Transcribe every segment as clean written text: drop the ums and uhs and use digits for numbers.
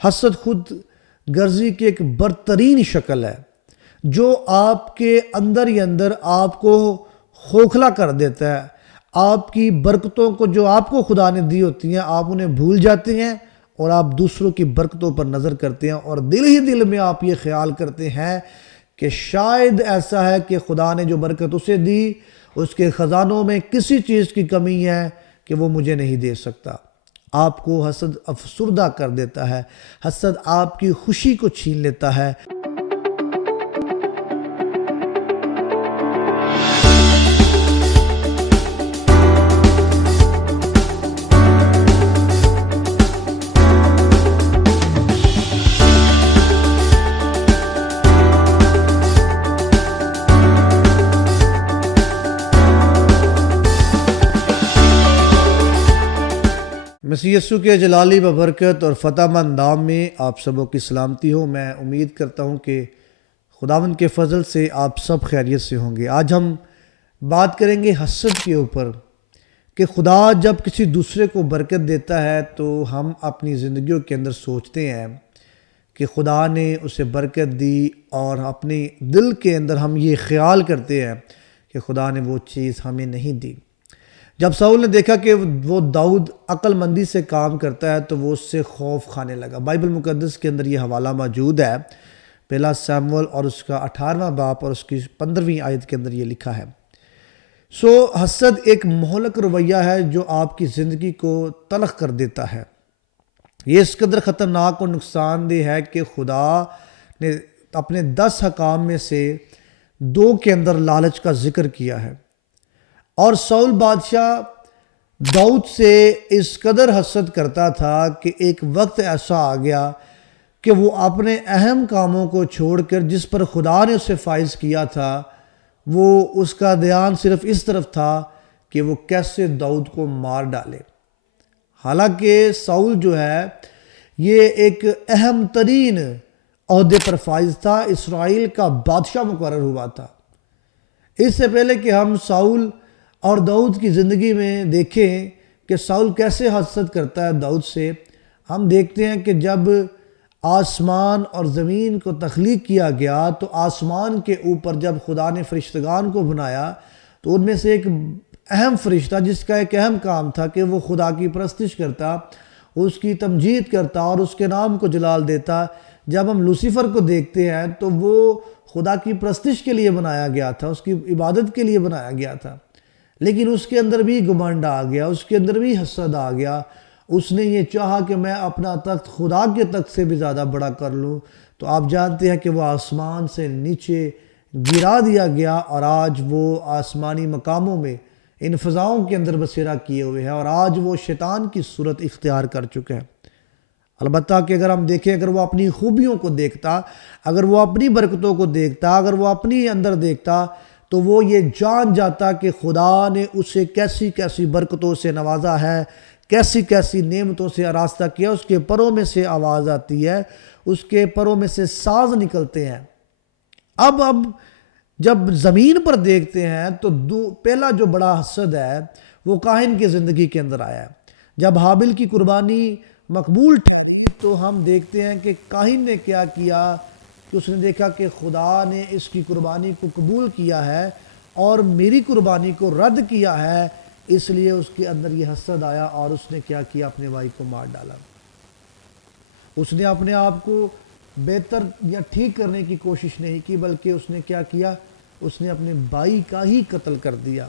حسد خود غرضی کی ایک برترین شکل ہے جو آپ کے اندر ہی اندر آپ کو کھوکھلا کر دیتا ہے. آپ کی برکتوں کو جو آپ کو خدا نے دی ہوتی ہیں آپ انہیں بھول جاتے ہیں اور آپ دوسروں کی برکتوں پر نظر کرتے ہیں اور دل ہی دل میں آپ یہ خیال کرتے ہیں کہ شاید ایسا ہے کہ خدا نے جو برکت اسے دی اس کے خزانوں میں کسی چیز کی کمی ہے کہ وہ مجھے نہیں دے سکتا. آپ کو حسد افسردہ کر دیتا ہے. حسد آپ کی خوشی کو چھین لیتا ہے. مسیح یسوع کے جلالی ببرکت اور فتح مند نام میں آپ سبوں کی سلامتی ہو. میں امید کرتا ہوں کہ خداوند کے فضل سے آپ سب خیریت سے ہوں گے. آج ہم بات کریں گے حسد کے اوپر کہ خدا جب کسی دوسرے کو برکت دیتا ہے تو ہم اپنی زندگیوں کے اندر سوچتے ہیں کہ خدا نے اسے برکت دی اور اپنے دل کے اندر ہم یہ خیال کرتے ہیں کہ خدا نے وہ چیز ہمیں نہیں دی. جب ساؤل نے دیکھا کہ وہ داؤد عقل مندی سے کام کرتا ہے تو وہ اس سے خوف کھانے لگا. بائبل مقدس کے اندر یہ حوالہ موجود ہے، پہلا سیموئیل اور اس کا 18واں باب اور اس کی 15ویں آیت کے اندر یہ لکھا ہے. حسد ایک مہلک رویہ ہے جو آپ کی زندگی کو تلخ کر دیتا ہے. یہ اس قدر خطرناک اور نقصان دہ ہے کہ خدا نے اپنے 10 حکام میں سے 2 کے اندر لالچ کا ذکر کیا ہے. اور ساؤل بادشاہ داؤد سے اس قدر حسد کرتا تھا کہ ایک وقت ایسا آ گیا کہ وہ اپنے اہم کاموں کو چھوڑ کر جس پر خدا نے اسے فائز کیا تھا وہ اس کا دھیان صرف اس طرف تھا کہ وہ کیسے داؤد کو مار ڈالے. حالانکہ ساؤل جو ہے یہ ایک اہم ترین عہدے پر فائز تھا، اسرائیل کا بادشاہ مقرر ہوا تھا. اس سے پہلے کہ ہم ساؤل اور داؤد کی زندگی میں دیکھیں کہ ساؤل کیسے حسد کرتا ہے داؤد سے، ہم دیکھتے ہیں کہ جب آسمان اور زمین کو تخلیق کیا گیا تو آسمان کے اوپر جب خدا نے فرشتگان کو بنایا تو ان میں سے ایک اہم فرشتہ جس کا ایک اہم کام تھا کہ وہ خدا کی پرستش کرتا، اس کی تمجید کرتا اور اس کے نام کو جلال دیتا. جب ہم لوسیفر کو دیکھتے ہیں تو وہ خدا کی پرستش کے لیے بنایا گیا تھا، اس کی عبادت کے لیے بنایا گیا تھا، لیکن اس کے اندر بھی گمنڈ آ گیا، اس کے اندر بھی حسد آ گیا. اس نے یہ چاہا کہ میں اپنا تخت خدا کے تخت سے بھی زیادہ بڑا کر لوں. تو آپ جانتے ہیں کہ وہ آسمان سے نیچے گرا دیا گیا اور آج وہ آسمانی مقاموں میں ان فضاؤں کے اندر بسیرا کیے ہوئے ہیں اور آج وہ شیطان کی صورت اختیار کر چکے ہیں. البتہ کہ اگر ہم دیکھیں، اگر وہ اپنی خوبیوں کو دیکھتا، اگر وہ اپنی برکتوں کو دیکھتا، اگر وہ اپنی اندر دیکھتا تو وہ یہ جان جاتا کہ خدا نے اسے کیسی کیسی برکتوں سے نوازا ہے، کیسی کیسی نعمتوں سے آراستہ کیا. اس کے پروں میں سے آواز آتی ہے، اس کے پروں میں سے ساز نکلتے ہیں. اب جب زمین پر دیکھتے ہیں تو پہلا جو بڑا حسد ہے وہ کاہن کی زندگی کے اندر آیا ہے. جب حابل کی قربانی مقبول تو ہم دیکھتے ہیں کہ کاہن نے کیا کیا کہ اس نے دیکھا کہ خدا نے اس کی قربانی کو قبول کیا ہے اور میری قربانی کو رد کیا ہے، اس لیے اس کے اندر یہ حسد آیا اور اس نے کیا کیا، اپنے بھائی کو مار ڈالا. اس نے اپنے آپ کو بہتر یا ٹھیک کرنے کی کوشش نہیں کی بلکہ اس نے کیا کیا، اس نے اپنے بھائی کا ہی قتل کر دیا.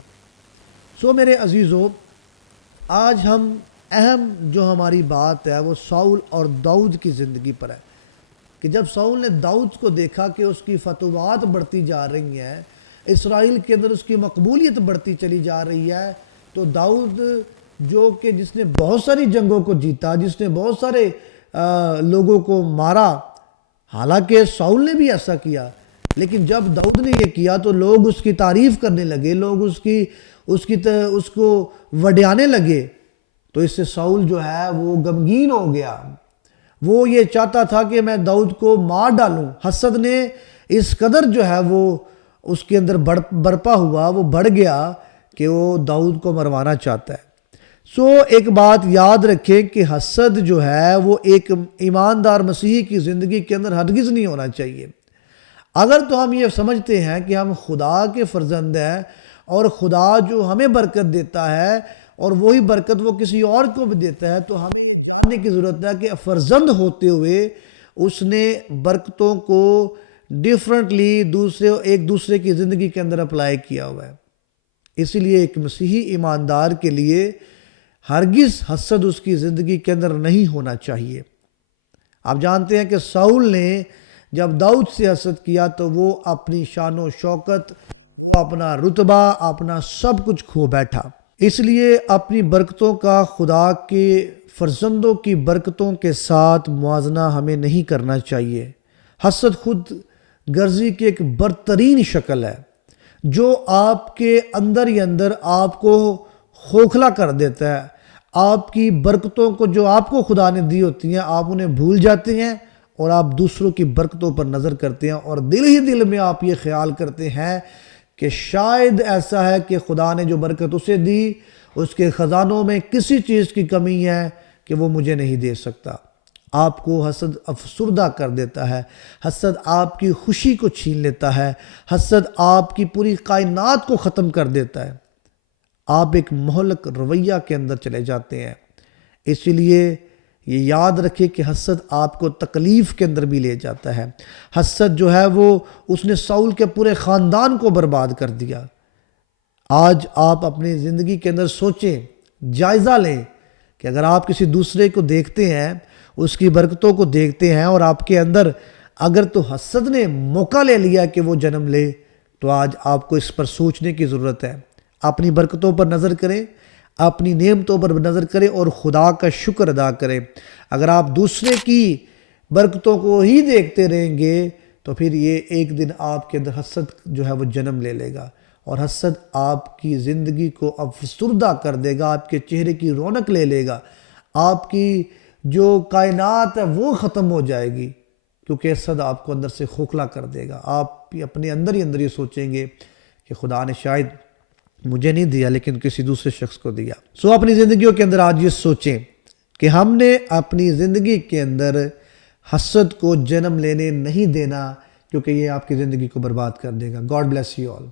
میرے عزیزو، آج ہم اہم جو ہماری بات ہے وہ ساؤل اور داؤد کی زندگی پر ہے کہ جب ساؤل نے داؤد کو دیکھا کہ اس کی فتوحات بڑھتی جا رہی ہیں، اسرائیل کے اندر اس کی مقبولیت بڑھتی چلی جا رہی ہے، تو داؤد جو کہ جس نے بہت ساری جنگوں کو جیتا، جس نے بہت سارے لوگوں کو مارا، حالانکہ ساؤل نے بھی ایسا کیا، لیکن جب داؤد نے یہ کیا تو لوگ اس کی تعریف کرنے لگے، لوگ اس کو وڈیانے لگے. تو اس سے ساؤل جو ہے وہ غمگین ہو گیا. وہ یہ چاہتا تھا کہ میں داؤد کو مار ڈالوں. حسد نے اس قدر جو ہے وہ اس کے اندر برپا ہوا، وہ بڑھ گیا کہ وہ داؤد کو مروانا چاہتا ہے. ایک بات یاد رکھیں کہ حسد جو ہے وہ ایک ایماندار مسیحی کی زندگی کے اندر ہرگز نہیں ہونا چاہیے۔ اگر تو ہم یہ سمجھتے ہیں کہ ہم خدا کے فرزند ہیں اور خدا جو ہمیں برکت دیتا ہے اور وہی برکت وہ کسی اور کو بھی دیتا ہے، تو ہم جاننے کی ضرورت ہے کہ فرزند ہوتے ہوئے اس نے برکتوں کو ڈیفرنٹلی ایک دوسرے کی زندگی کے اندر اپلائی کیا ہوا ہے۔ اسی لیے ایک مسیحی ایماندار کے لیے ہرگز حسد اس کی زندگی کے اندر نہیں ہونا چاہیے۔ آپ جانتے ہیں کہ ساؤل نے جب داؤد سے حسد کیا تو وہ اپنی شان و شوکت، اپنا رتبہ، اپنا سب کچھ کھو بیٹھا۔ اس لیے اپنی برکتوں کا خدا کے فرزندوں کی برکتوں کے ساتھ موازنہ ہمیں نہیں کرنا چاہیے۔ حسد خود غرضی کی ایک بدترین شکل ہے جو آپ کے اندر ہی اندر آپ کو کھوکھلا کر دیتا ہے۔ آپ کی برکتوں کو جو آپ کو خدا نے دی ہوتی ہیں آپ انہیں بھول جاتے ہیں اور آپ دوسروں کی برکتوں پر نظر کرتے ہیں، اور دل ہی دل میں آپ یہ خیال کرتے ہیں کہ شاید ایسا ہے کہ خدا نے جو برکت اسے دی اس کے خزانوں میں کسی چیز کی کمی ہے کہ وہ مجھے نہیں دے سکتا۔ آپ کو حسد افسردہ کر دیتا ہے، حسد آپ کی خوشی کو چھین لیتا ہے، حسد آپ کی پوری کائنات کو ختم کر دیتا ہے۔ آپ ایک مہلک رویہ کے اندر چلے جاتے ہیں۔ اس لیے یہ یاد رکھیں کہ حسد آپ کو تکلیف کے اندر بھی لے جاتا ہے۔ حسد جو ہے وہ اس نے ساؤل کے پورے خاندان کو برباد کر دیا۔ آج آپ اپنی زندگی کے اندر سوچیں، جائزہ لیں کہ اگر آپ کسی دوسرے کو دیکھتے ہیں، اس کی برکتوں کو دیکھتے ہیں اور آپ کے اندر اگر تو حسد نے موقع لے لیا کہ وہ جنم لے، تو آج آپ کو اس پر سوچنے کی ضرورت ہے۔ اپنی برکتوں پر نظر کریں، اپنی نعمتوں پر نظر کریں اور خدا کا شکر ادا کریں۔ اگر آپ دوسرے کی برکتوں کو ہی دیکھتے رہیں گے تو پھر یہ ایک دن آپ کے اندر حسد جو ہے وہ جنم لے لے گا، اور حسد آپ کی زندگی کو افسردہ کر دے گا، آپ کے چہرے کی رونق لے لے گا، آپ کی جو کائنات ہے وہ ختم ہو جائے گی، کیونکہ حسد آپ کو اندر سے کھوکھلا کر دے گا۔ آپ اپنے اندر ہی اندر یہ سوچیں گے کہ خدا نے شاید مجھے نہیں دیا لیکن کسی دوسرے شخص کو دیا۔ اپنی زندگیوں کے اندر آج یہ سوچیں کہ ہم نے اپنی زندگی کے اندر حسد کو جنم لینے نہیں دینا، کیونکہ یہ آپ کی زندگی کو برباد کر دے گا۔ God bless you all.